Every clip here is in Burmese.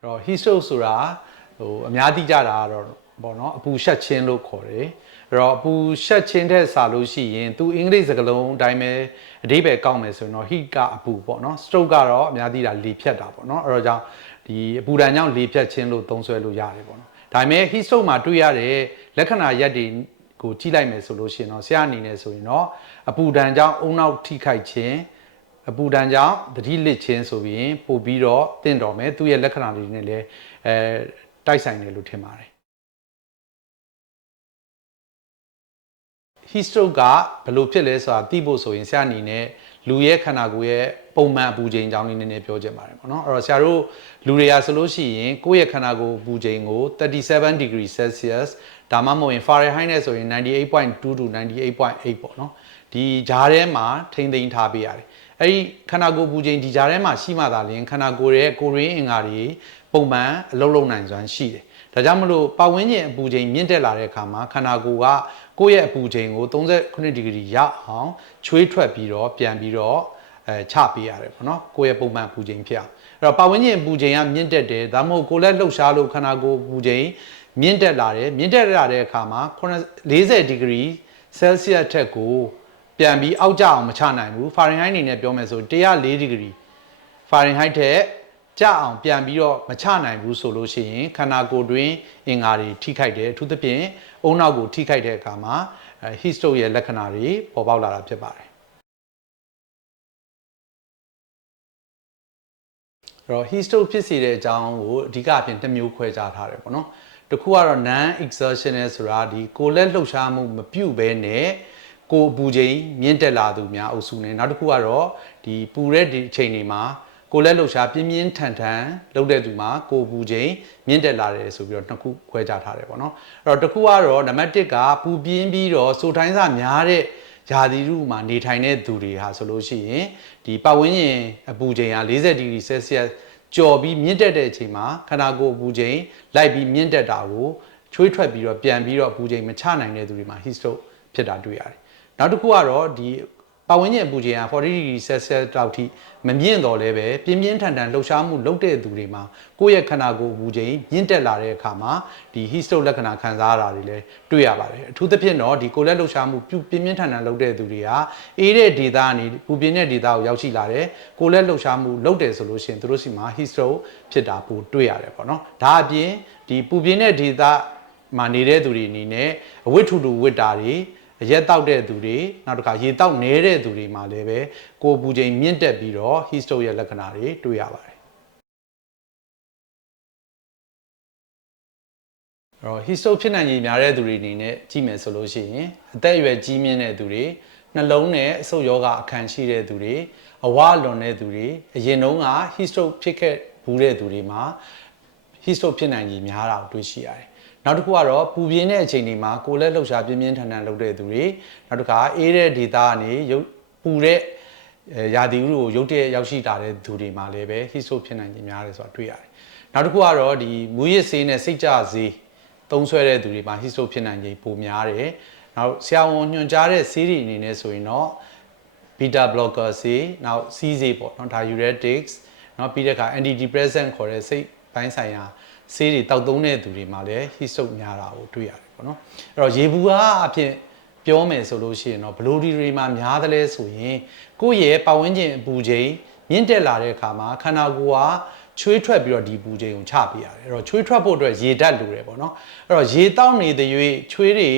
အဲ့တော့ heat stroke ဆိုတာဟိုအများသိကြတာကတော့ပေါ့နော်အပူရှက်ခြင်းလို့ခေါ်တယ်အဲ့တော့အပူရှက်ခြင်းတဲ့စာလို့ရှိရင်သူအင်္ဂလိပ်စကားလုံးအတိုင်းပဲအဓိပ္ပာယ်ကောက်မယ်ဆိုရင်တော့ heat ကအပူပေါ့နော် stroke ကတော့အများသိတာလေဖြတ်တာပေါ့နော်အဲ့တော့ကြောင့်ဒီအပူဒဏ်ကြောင့်လေဖြတ်ခြင်းလို့သုံးဆွဲလို့ရတယ်ပေါ့နော်ဒါပေမဲ့ heat stroke မှာတွေ့ရတဲ့လက္ခဏာရက်တွေကိုကြည့်လိုက်မယ်ဆိုလို့ရှိရင်တော့ဆရာအနေနဲ့ဆိုရင်တော့အပူဒဏ်ကြောင့်အုံနောက်ထိခိုက်ခြင်း အပူဒဏ်ကြောင့်သတိလစ်ခြင်းဆိုပြီးရင်ပို့ပြီးတော့တင့်တော်မယ်သူ့ရဲ့လက္ခဏာတွေနဲ့လည်းအဲတိုက်ဆိုင်တယ်လို့ထင်ပါတယ် heat stroke ကဘယ်လိုဖြစ်လဲဆိုတာသိဖို့ဆိုရင်ဆရာအနေနဲ့လူရဲ့ခန္ဓာကိုယ်ရဲ့ပုံမှန်အပူချိန်အကြောင်းလေးနည်းနည်းပြောချင်ပါတယ်ပေါ့နော်အဲ့တော့ဆရာတို့လူတွေကဆိုလို့ရှိရင်ကိုယ့်ရဲ့ခန္ဓာကိုယ်အပူချိန်ကို37 degree celsius ဒါမှမဟုတ်ရင် fahrenheit နဲ့ဆိုရင်98.2 to 98.8ပေါ့နော်ဒီဂျားထဲမှာထိမ့်သိမ်းထားပေးရတယ် အဲ့ဒီခန္ဓာကိုယ်ပူချိန်ဒီဂျားထဲမှာရှိမှသာလျှင်ခန္ဓာကိုယ်ရဲ့ကိုယ်ရင်းအင်္ဂါတွေပုံမှန်အလုံးလုံးနိုင်စွမ်းရှိတယ်ဒါကြောင့်မလို့ပတ်ဝန်းကျင်အပူချိန်မြင့်တက်လာတဲ့အခါမှာခန္ဓာကိုယ်ကကိုယ့်ရဲ့အပူချိန်ကို39ဒီဂရီရအောင်ချွေးထွက်ပြီးတော့ပြန်ပြီးတော့အဲချပေးရတယ်ပေါ့နော်ကိုယ့်ရဲ့ပုံမှန်အပူချိန်ဖြစ်အောင်အဲ့တော့ပတ်ဝန်းကျင်အပူချိန်ကမြင့်တက်တယ်ဒါမှမဟုတ်ကိုယ်လက်လှုပ်ရှားလို့ခန္ဓာကိုယ်အပူချိန်မြင့်တက်လာတယ်မြင့်တက်လာတဲ့အခါမှာ40ဒီဂရီဆဲလ်စီယပ်ထက်ကို ပြန်ပြီးအောက်ကျအောင်မချနိုင်ဘူးဖာရင်ဟိုက်အနေနဲ့ပြောမယ်ဆို104ဒီဂရီဖာရင်ဟိုက်ထက်ကြအောင်ပြန်ပြီးတော့မချနိုင်ဘူးဆိုလို့ရှိရင်ခန္ဓာကိုယ်တွင်အင်္ဂါတွေထိခိုက်တယ်အထူးသဖြင့်အုံနောက်ကိုထိခိုက်တဲ့အခါမှာအဲ heat stroke ရဲ့လက္ခဏာတွေပေါ်ပေါက်လာတာဖြစ်ပါတယ်အဲ့တော့ heat stroke ဖြစ်စေတဲ့အကြောင်းကိုအဓိကအပြင်တစ်မျိုးခွဲခြားထားတယ်ပေါ့နော်တစ်ခုကတော့ non exertional ဆိုတာဒီကိုယ်လက်လှုပ်ရှားမှုမပြုတ်ဘဲနဲ့ ကိုယ်အပူချိန်မြင့်တက်လာသူများအုပ်စုနဲ့နောက်တစ်ခုကတော့ဒီပူတဲ့ဒီအချိန်တွေမှာကိုယ်လက်လှုပ်ရှားပြင်းပြင်းထန်ထန်လုပ်တဲ့သူမှာကိုယ်ပူချိန်မြင့်တက်လာတယ်ဆိုပြီးတော့နှစ်ခုခွဲခြားထားတယ်ပေါ့နော်အဲ့တော့တစ်ခုကတော့နံပါတ်1ကပူပြင်းပြီးတော့စိုးထိုင်းစာများတဲ့ယာတီရုမှာနေထိုင်တဲ့သူတွေဟာဆိုလို့ရှိရင်ဒီပတ်ဝန်းကျင်အပူချိန်ဟာ40ဒီဂရီဆဲလ်စီယပ်ကြော်ပြီးမြင့်တက်တဲ့အချိန်မှာခန္ဓာကိုယ်အပူချိန်လိုက်ပြီးမြင့်တက်တာကိုချွေးထွက်ပြီးတော့ပြန်ပြီးတော့အပူချိန်မချနိုင်တဲ့သူတွေမှာ heat stroke ဖြစ်တာတွေ့ရတယ်။ နောက်တစ်ခုကတော့ဒီပတ်ဝန်းကျင်အပူချိန်က40 degree celsius တောက်ထိမမြင့်တော့လဲပဲပြင်းပြင်းထန်ထန်လှုပ်ရှားမှုလုပ်တဲ့သူတွေမှာကိုယ့်ရဲ့ခန္ဓာကိုယ်အပူချိန်မြင့်တက်လာတဲ့အခါမှာဒီ heat stroke လက္ခဏာခံစားရတာတွေလည်းတွေ့ရပါတယ်အထူးသဖြင့်တော့ဒီကိုယ်လက်လှုပ်ရှားမှုပြုပြင်းပြင်းထန်ထန်လုပ်တဲ့သူတွေကအေးတဲ့ဒေသကနေပူပြင်းတဲ့ဒေသကိုရောက်ရှိလာတယ်ကိုယ်လက်လှုပ်ရှားမှုလုပ်တယ်ဆိုလို့ရှိရင်သူတို့စီမှာ heat stroke ဖြစ်တာပိုတွေ့ရတယ်ပေါ့နော်ဒါအပြင်ဒီပူပြင်းတဲ့ဒေသမှာနေတဲ့သူတွေအနေနဲ့အဝတ်ထူထူဝတ်တာတွေ အရက်တောက်တဲ့သူတွေနောက်တစ်ခါရေတောက်နေတဲ့သူတွေမှာလည်းပဲကိုယ်ပူချိန်မြင့်တက်ပြီးတော့ heat stroke ရဲ့လက္ခဏာတွေတွေ့ရပါတယ်အဲ့တော့ heat stroke ဖြစ်နိုင်ရည်များတဲ့သူတွေအနေနဲ့ကြည့်မယ်ဆိုလို့ရှိရင်အသက်အရွယ်ကြီးမြင့်တဲ့သူတွေနှလုံးနဲ့အဆုတ်ယောဂအခန့်ရှိတဲ့သူတွေအဝလွန်တဲ့သူတွေအရင်တုန်းက heat stroke ဖြစ်ခဲ့ဘူးတဲ့သူတွေမှာ heat stroke ဖြစ်နိုင်ရည်များတာကိုတွေ့ရှိရတယ် နောက်တစ်ခုကတော့ပူပြင်းတဲ့အချိန်တွေမှာကိုယ်လက်လှုပ်ရှားပြင်းပြင်းထန်ထန်လုပ်တဲ့သူတွေနောက်တစ်ခါအေးတဲ့ဒေသကနေရုပ်ပူတဲ့ရာသီဥတုကိုရုတ်တရက်ရောက်ရှိတာတဲ့သူတွေမှာလည်းပဲ heat stroke ဖြစ်နိုင်ခြင်းများတယ်ဆိုတာတွေ့ရတယ်။နောက်တစ်ခုကတော့ဒီမူရစ်ဆေးနဲ့စိတ်ကြဆေးသုံးဆွဲတဲ့သူတွေမှာ heat stroke ဖြစ်နိုင်ခြင်းပိုများတယ်။နောက်ဆရာဝန်ညွှန်ကြားတဲ့ဆေးတွေအနေနဲ့ဆိုရင်တော့ beta blocker ဆေးနောက် C ဆေးပေါ့နော် diuretics နော်ပြီးတဲ့အခါ antidepressant ခေါ်တဲ့စိတ်ပိုင်းဆိုင်ရာ ဆေးတွေတောက်သုံးတဲ့သူတွေမှာလည်း heat stroke များတာကိုတွေ့ရတယ်ပေါ့နော်အဲ့တော့ရေဘူးအားအဖြစ်ပြောမယ်ဆိုလို့ရှိရင်တော့ဘလိုဒီတွေမှာများတယ်လဲဆိုရင်ကိုယ့်ရဲ့ပတ်ဝန်းကျင်အပူချိန်မြင့်တက်လာတဲ့အခါမှာခန္ဓာကိုယ်ကချွေးထွက်ပြီးတော့ဒီပူချိန်ကိုချပေးရတယ်အဲ့တော့ချွေးထွက်ဖို့အတွက်ရေဓာတ်လိုတယ်ပေါ့နော်အဲ့တော့ရေတောက်နေတဲ့၍ချွေးတွေ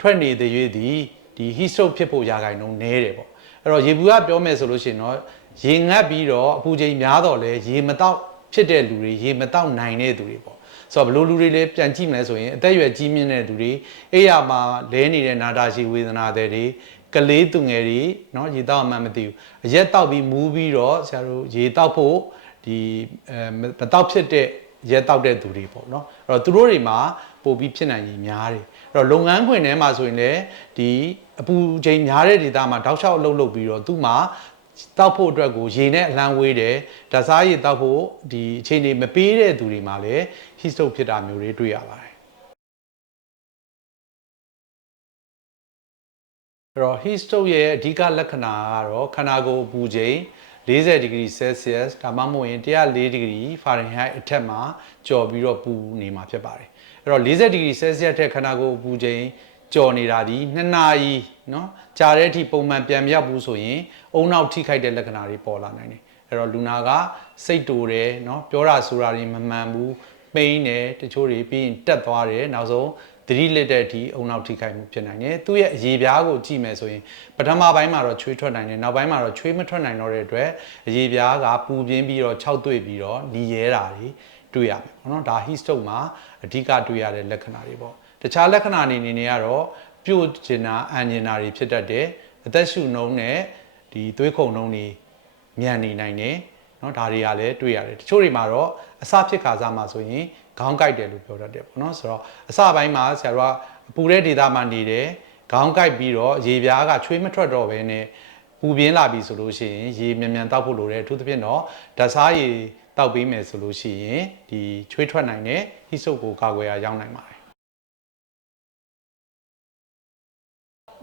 ထွက်နေတဲ့၍ဒီဒီ heat stroke ဖြစ်ဖို့ရာဂိုင်နှုန်းနည်းတယ်ပေါ့အဲ့တော့ရေဘူးကပြောမယ်ဆိုလို့ရှိရင်တော့ရေငတ်ပြီးတော့အပူချိန်များတော့လဲရေမတောက်ဖြစ်တဲ့လူတွေရေမတောက်နိုင်တဲ့သူတွေပေါ့ ဆိုတော့ဘလို့လူတွေလည်းပြန်ကြည့်မလဲဆိုရင်အသက်အရွယ်ကြီးမြင့်တဲ့သူတွေအိယာမှာလဲနေတဲ့နာတာရှိဝေဒနာတွေကလေးသူငယ်တွေเนาะရေတောက်အမှန်မသိဘူးအရက်တောက်ပြီးမူးပြီးတော့ဆရာတို့ရေတောက်ဖို့ဒီအဲမတောက်ဖြစ်တဲ့ရဲတောက်တဲ့သူတွေပေါ့နော်အဲ့တော့သူတို့တွေမှာပို့ပြီးဖြစ်နိုင်ရင်များတယ်အဲ့တော့လုပ်ငန်းခွင်ထဲမှာဆိုရင်လည်းဒီအပူချိန်များတဲ့ဒေသမှာတောက်လျှောက်အလုပ်လုပ်ပြီးတော့သူ့မှာ တောက်ဖို့အတွက်ကိုရေနဲ့အလံဝေးတယ်ဓာတ်စားရေတောက်ဖို့ဒီအချိန်တွေမပေးတဲ့သူတွေမှာလည်း heat stroke ဖြစ်တာမျိုးတွေတွေ့ရပါတယ်အဲ့တော့ heat stroke ရဲ့အဓိကလက္ခဏာကတော့ခန္ဓာကိုယ်အပူချိန်40 degree Celsius ဒါမှမဟုတ်ရင်104 degree Fahrenheit အထက်မှာကျော်ပြီးတော့ပူနေမှာဖြစ်ပါတယ်အဲ့တော့40 degree Celsius ထက်ခန္ဓာကိုယ်ပူချိန် ကြော်နေတာဒီ2နာရီเนาะကြာတဲ့အထိပုံမှန်ပြန်မရောက်ဘူးဆိုရင်အုံနောက်ထိခိုက်တဲ့လက္ခဏာတွေပေါ်လာနိုင်တယ်အဲ့တော့လူနာကစိတ်တူတယ်เนาะပြောတာဆိုတာတွေမမှန်ဘူးပိန်းတယ်တချို့တွေပြီးရင်တက်သွားတယ်နောက်ဆုံးသတိလစ်တဲ့အထိအုံနောက်ထိခိုက်မှုဖြစ်နိုင်တယ်သူ့ရဲ့အရေးပြားကိုကြည့်မယ်ဆိုရင်ပထမပိုင်းမှာတော့ချွေးထွက်နိုင်တယ်နောက်ပိုင်းမှာတော့ချွေးမထွက်နိုင်တော့တဲ့အတွက်အရေးပြားကပူပြင်းပြီးတော့ခြောက်သွေ့ပြီးတော့หนีရဲတာတွေတွေ့ရမယ်ပေါ့နော်ဒါ heat stroke မှာအဓိကတွေ့ရတဲ့လက္ခဏာတွေပေါ့ တခြားလက္ခဏာတွေအနေနဲ့ကတော့ပြုတ်ကျင်တာအန်ကျင်တာတွေဖြစ်တတ်တယ်အသက်ရှူနှုံးနဲ့ဒီသွေးခုန်နှုံးတွေမြန်နေနိုင်တယ်เนาะဒါတွေကလည်းတွေ့ရတယ်တချို့တွေမှာတော့အစဖြစ်ခါစားမှာဆိုရင်ခေါင်းကိုက်တယ်လို့ပြောတတ်တယ်ပေါ့နော်ဆိုတော့အစပိုင်းမှာဆရာတို့ကပူတဲ့ဒေသမှာနေတယ်ခေါင်းကိုက်ပြီးတော့ရေပြားကချွေးမထွက်တော့ဘဲနဲ့ပူပြင်းလာပြီဆိုလို့ရှိရင်ရေမြန်မြန်တောက်ဖို့လိုတယ်အထူးသဖြင့်တော့ဓာတ်စားရေတောက်ပေးမယ်ဆိုလို့ရှိရင်ဒီချွေးထွက်နိုင်တဲ့ဟိဆုပ်ကိုကာကွယ်ရရောက်နိုင်ပါတယ် ယ်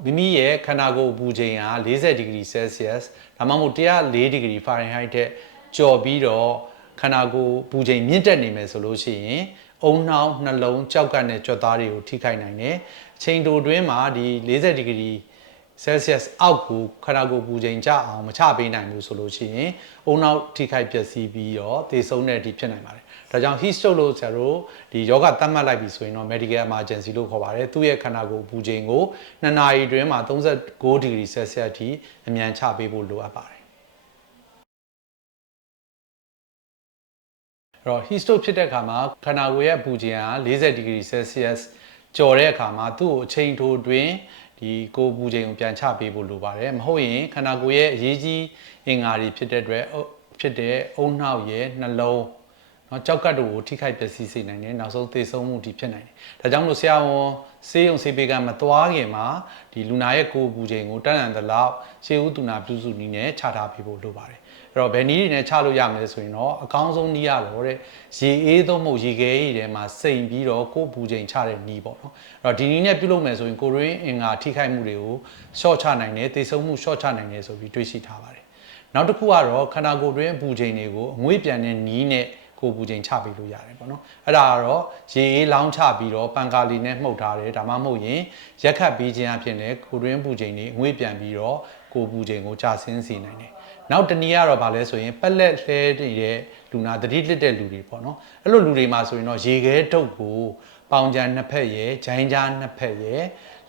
မိမိရဲ့ခန္ဓာကိုယ်ပူချိန်က40 degree Celsius ဒါမှမဟုတ်104 degree Fahrenheit တဲ့ကျော်ပြီးတော့ခန္ဓာကိုယ်ပူချိန်မြင့်တက်နေမယ်ဆိုလို့ရှိရင်အုံနှောင်းနှလုံးကြောက်ကပ်နဲ့ကြွက်သားတွေကိုထိခိုက်နိုင်တယ်အချိန်တိုတွင်းမှာဒီ40 degree Celsius အောက်ကိုခန္ဓာကိုယ်ပူချိန်ကျအောင်မချပေးနိုင်ဘူးဆိုလို့ရှိရင်အုံနောက်ထိခိုက်ပျက်စီးပြီးတော့သေဆုံးတဲ့အထိဖြစ်နိုင်ပါတယ်။ ဒါကြောင့် heat stroke လို့ဆရာတို့ဒီယောဂသတ်မှတ်လိုက်ပြီဆိုရင်တော့ medical emergency လို့ခေါ်ပါတယ်။သူ့ရဲ့ခန္ဓာကိုယ်ပူချိန်ကို2နာရီတွင်းမှာ36 degree Celsius အထိအမြန်ချပေးဖို့လိုအပ်ပါတယ်။အဲ့တော့ heat stroke ဖြစ်တဲ့အခါမှာခန္ဓာကိုယ်ရဲ့ပူချိန်က40 degree Celsius ကျော်တဲ့အခါမှာသူ့ကိုအချိန်တိုတွင်းဒီကိုယ်ပူချိန်ကိုပြန်ချပေးဖို့လိုပါတယ်မဟုတ်ရင်ခန္ဓာကိုယ်ရဲ့အရေးကြီးအင်္ဂါတွေဖြစ်တဲ့အတွက်ဖြစ်တဲ့အုံနှောက်ရဲ့နှလုံး နော်ကြောက်ကတ်တို့ကိုထိခိုက်ပျက်စီးစေနိုင်တယ်နောက်ဆုံးသေဆုံးမှုဒီဖြစ်နိုင်တယ်ဒါကြောင့်မလို့ဆရာဝန်ဆေးရုံဆေးပေးကမသွားခင်မှာဒီလူနာရဲ့ကိုယ်ပူချိန်ကိုတန်တန်တလောက်ရှေးဦးသူနာပြုစုနည်းနဲ့ချထားပေးဖို့လိုပါတယ်အဲ့တော့ဘယ်နည်းတွေနဲ့ချလို့ရမလဲဆိုရင်တော့အကောင်းဆုံးနည်းရတော့တဲ့ရေအေးသုံးမှုရေခဲရည်ထဲမှာစိမ်ပြီးတော့ကိုယ်ပူချိန်ချတဲ့နည်းပေါ့နော်အဲ့တော့ဒီနည်းနဲ့ပြုလုပ်မယ်ဆိုရင်ကိုရင်းအင်္ဂါထိခိုက်မှုတွေကိုရှော့ချနိုင်တယ်သေဆုံးမှုရှော့ချနိုင်တယ်ဆိုပြီးတွေးရှိထားပါတယ်နောက်တစ်ခုကတော့ခန္ဓာကိုယ်တွင်းပူချိန်တွေကိုအငွေ့ပြန်တဲ့နီးနဲ့ ကိုပူချိန်ချပေးလို့ရတယ်ပေါ့နော်အဲ့ဒါကတော့ရေအေးလောင်းချပြီးတော့ပန်ကာလီနဲ့မှုတ်ထားတယ်ဒါမှမဟုတ်ရင်ရက်ခတ်ပြီးခြင်းအဖြစ်နဲ့ကိုတွင်းပူချိန်တွေငွေ့ပြန်ပြီးတော့ကိုပူချိန်ကိုကျဆင်းစေနိုင်တယ်နောက်တနည်းကတော့ဗာလဲဆိုရင်ပက်လက်လှဲနေတဲ့လူနာတတိလစ်တဲ့လူတွေပေါ့နော်အဲ့လိုလူတွေမှာဆိုရင်တော့ရေခဲတုပ်ကိုပေါင်ကြံနှစ်ဖက်ရယ်ဂျိုင်းကြားနှစ်ဖက်ရယ်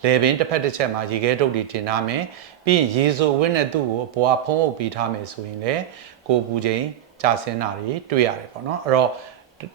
လေပင်တစ်ဖက်တစ်ချက်မှာရေခဲတုပ်တွေတင်ထားမယ်ပြီးရင်ရေဆိုဝင်းနဲ့သူ့ကိုအပေါ်ကဖုံးအုပ်ပေးထားမယ်ဆိုရင်လေကိုပူချိန် ကြာဆင်းတာတွေတွေ့ရတယ်ပေါ့နော်အဲ့တော့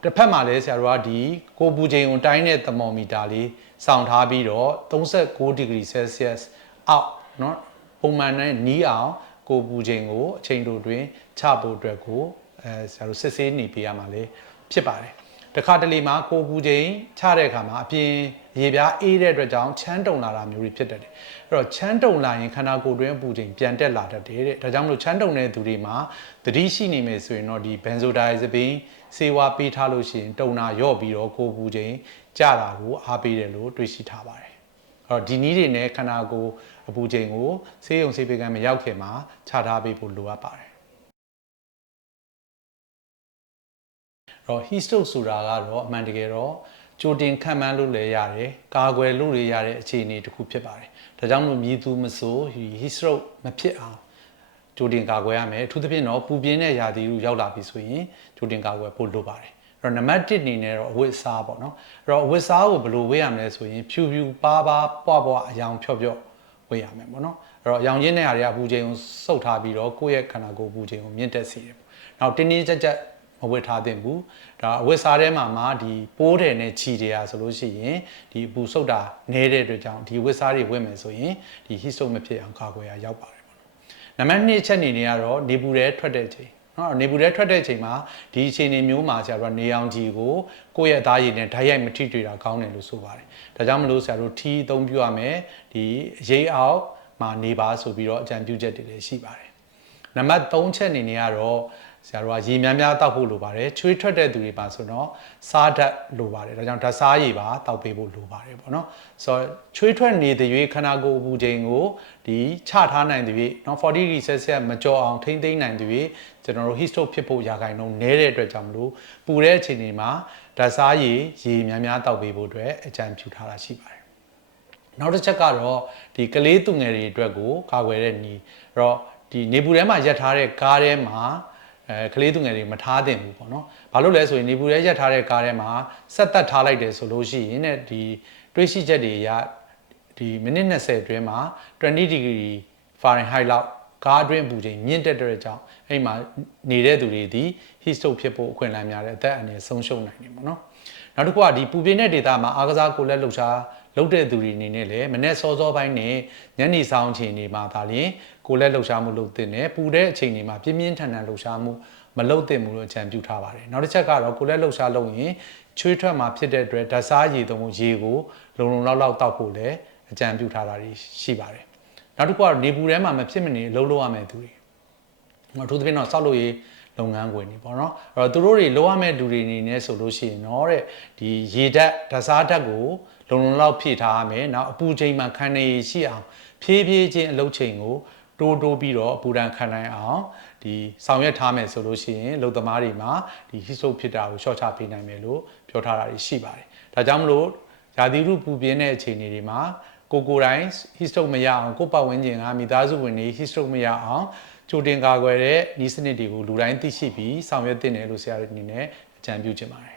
တစ်ဖက်မှာလည်းဆရာတို့ကဒီကိုပူချိန်ကိုတိုင်းတဲ့သမီမီတာလေးစောင့်ထားပြီးတော့36 degree Celsius အောက်เนาะပုံမှန်နဲ့နီးအောင်ကိုပူချိန်ကိုအချိန်တိုတွင်ချဖို့အတွက်ကိုအဲဆရာတို့စစ်ဆေးနေပေးရမှာလေဖြစ်ပါတယ် တခါတလေမှာကိုပူချိန်ချတဲ့အခါမှာအပြင်ရေပြားအေးတဲ့အတွက်ကြောင့်ချမ်းတုံလာတာမျိုးတွေဖြစ်တတ်တယ်အဲ့တော့ချမ်းတုံလာရင်ခန္ဓာကိုယ်တွင်းအပူချိန်ပြန်တက်လာတတ်တယ်တဲ့ဒါကြောင့်မလို့ချမ်းတုံတဲ့သူတွေမှာသတိရှိနေမယ်ဆိုရင်တော့ဒီဘန်ဇိုဒိုင်ဇပင်ဆေးဝါးပေးထားလို့ရှိရင်တုံနာရော့ပြီးတော့ကိုယ်ပူချိန်ကျတာကိုအားပေးတယ်လို့တွေးရှိထားပါတယ်အဲ့တော့ဒီနည်းတွေနဲ့ခန္ဓာကိုယ်အပူချိန်ကိုဆေးရုံဆေးပေးကမ်းမရောက်ခင်မှာခြားထားပေးဖို့လိုအပ်ပါတယ် တော့ heat stroke ဆိုတာကတော့အမှန်တကယ်တော့ကြိုတင်ခံမှန်းလို့လည်းရတယ်ကာကွယ်လို့လည်းရတဲ့အခြေအနေတစ်ခုဖြစ်ပါတယ်ဒါကြောင့်မို့မြည်သူမဆို heat stroke မဖြစ်အောင်ကြိုတင်ကာကွယ်ရမယ်အထူးသဖြင့်တော့ပူပြင်းတဲ့ရာသီဥရောက်လာပြီဆိုရင်ကြိုတင်ကာကွယ်ဖို့လိုပါတယ်အဲ့တော့နံပါတ်1အနေနဲ့တော့အဝတ်အစားပေါ့နော်အဲ့တော့အဝတ်အစားကိုဘယ်လိုဝေးရမလဲဆိုရင်ဖြူဖြူပါပါပွားပွားအယောင်ဖြော့ဖြော့ဝေးရမယ်ပေါ့နော်အဲ့တော့အယောင်ရင်းတဲ့ဟာတွေကပူချိန်ကိုစုပ်ထားပြီးတော့ကိုယ့်ရဲ့ခန္ဓာကိုယ်ပူချိန်ကိုမြင့်တက်စေတယ်ပေါ့နောက်တင်းတင်းကြပ်ကြပ်မ ဝတ်ထားသင့်ဘူးဒါအဝတ်စားထဲမှာမှဒီပိုးတယ်နဲ့ခြီတယ်ရာဆိုလို့ရှိရင်ဒီအပူဆုတ်တာနည်းတဲ့အတွက်ကြောင့်ဒီဝတ်စားတွေဝတ်မယ်ဆိုရင်ဒီ heat stroke မဖြစ်အောင်ကာကွယ်ရရောက်ပါတယ်ပေါ့နော်နံပါတ်2ချက်အနေနဲ့ကတော့နေပူတဲ့ထွက်တဲ့ချိန်နော်နေပူတဲ့ထွက်တဲ့ချိန်မှာဒီအခြေအနေမျိုးမှာဆရာတို့နေအောင်ကြီးကိုကိုယ့်ရဲ့အသားရည်နဲ့ဓာတ်ရိုက်မထိတွေ့တာကောင်းတယ်လို့ဆိုပါတယ်ဒါကြောင့်မလို့ဆရာတို့ထီးအသုံးပြုရမယ်ဒီရိတ်အောက်မှာနေပါဆိုပြီးတော့အကြံပြုချက်တွေလည်းရှိပါတယ်နနံပါတ်3ချက်အနေနဲ့ကတော့ ဆရာတို့ကရေများများတောက်ဖို့လိုပါတယ်ချွေးထွက်တဲ့သူတွေပါဆိုတော့စားဓာတ်လိုပါတယ်ဒါကြောင့်ဓာတ်စားရည်ပါတောက်ပေးဖို့လိုပါတယ်ပေါ့နော်ဆိုတော့ချွေးထွက်နေတဲ့ရွေးခန္ဓာကိုယ်အပူချိန်ကိုဒီချထားနိုင်တဲ့ရွေးနော်40 degree celsius မကျော်အောင်ထိမ့်သိမ်းနိုင်တဲ့ရွေးကျွန်တော်တို့ heat stroke ဖြစ်ဖို့ရာခိုင်နှုန်းနည်းတဲ့အတွက်ကြောင့်မလို့ပူတဲ့အခြေအနေမှာဓာတ်စားရည်ရေများများတောက်ပေးဖို့အတွက်အကြံပြုထားတာရှိပါတယ်နောက်တစ်ချက်ကတော့ဒီကလေးသူငယ်တွေအတွက်ကိုကာကွယ်တဲ့နည်းအဲ့တော့ဒီနေပူထဲမှာရက်ထားတဲ့ကားထဲမှာ အဲကလေးသူငယ်တွေမထားသင့်ဘူးပေါ့နော်။ဘာလို့လဲဆိုရင်နေပူထဲရက်ထားတဲ့ကားထဲမှာဆက်သက်ထားလိုက်တယ်ဆိုလို့ရှိရင်တဲ့ဒီတွေးရှိချက်တွေရဒီမိနစ်20အတွင်းမှာ20 degree Fahrenheit လောက် ကားအတွင်းပူချိန်မြင့်တက်တဲ့ကြောင့်အဲ့မှာနေတဲ့သူတွေဒီ heat stroke ဖြစ်ဖို့အခွင့်အလမ်းများတဲ့အသက်အန္တရာယ်ဆုံးရှုံးနိုင်တယ်ပေါ့နော်။နောက်တစ်ခုကဒီပူပြင်းတဲ့ဒေတာမှာအားကစားကိုယ်လက်လှုပ်ရှားလုပ်တဲ့သူတွေအနေနဲ့လည်းမနေ့စောစောပိုင်းနဲ့ညနေဆောင်အချိန်တွေမှာဒါလျှင်ကိုယ်လက်လှုပ်ရှားမှုလုပ်တဲ့နဲ့ပူတဲ့အချိန်တွေမှာပြင်းပြင်းထန်ထန်လှုပ်ရှားမှုမလုပ်သင့်ဘူးလို့အကြံပြုထားပါတယ်နောက်တစ်ချက်ကတော့ကိုယ်လက်လှုပ်ရှားလုပ်ရင်ချွေးထွက်မှာဖြစ်တဲ့အတွက်ဓာတ်စားရည်သုံးရေကိုလုံလုံလောက်လောက်တောက်ဖို့လည်းအကြံပြုထားတာရှိပါတယ် နောက်တစ်ခုကတော့နေပူထဲမှာမဖြစ်မနေလှုပ်လို့ရမယ့်သူတွေအထူးသဖြင့်တော့စောက်လို့ရေးလုပ်ငန်းခွင်တွေပေါ့နော်အဲ့တော့သူတို့တွေလိုရမယ့်လူတွေအနေနဲ့ဆိုလို့ရှိရင်တော့တဲ့ဒီရေဓာတ်ဓာတ်စားဓာတ်ကိုလုံလုံလောက်ဖြည့်ထားရမယ်နောက်အပူချိန်မှခံနေရရှိအောင်ဖြည်းဖြည်းချင်းအလုပ်ချိန်ကိုတိုးတိုးပြီးတော့အပူဒဏ်ခံနိုင်အောင်ဒီဆောင်ရွက်ထားမယ်ဆိုလို့ရှိရင်လုံသမားတွေမှာဒီ heat stroke ဖြစ်တာကိုရှော့ချပေးနိုင်မယ်လို့ပြောထားတာရှိပါတယ်ဒါကြောင့်မလို့ရာသီဥတုပူပြင်းတဲ့အခြေအနေတွေမှာ ကိုကိုယ်တိုင် heat stroke မရအောင်ကိုယ့်ပတ်ဝန်းကျင်ကမိသားစုဝင်တွေ heat stroke မရအောင်ကြိုတင်ကာကွယ်တဲ့ဤစနစ်တွေကိုလူတိုင်းသိရှိပြီးဆောင်ရွက်သင့်တယ်လို့ဆရာတို့အနေနဲ့အကြံပြုချင်ပါတယ်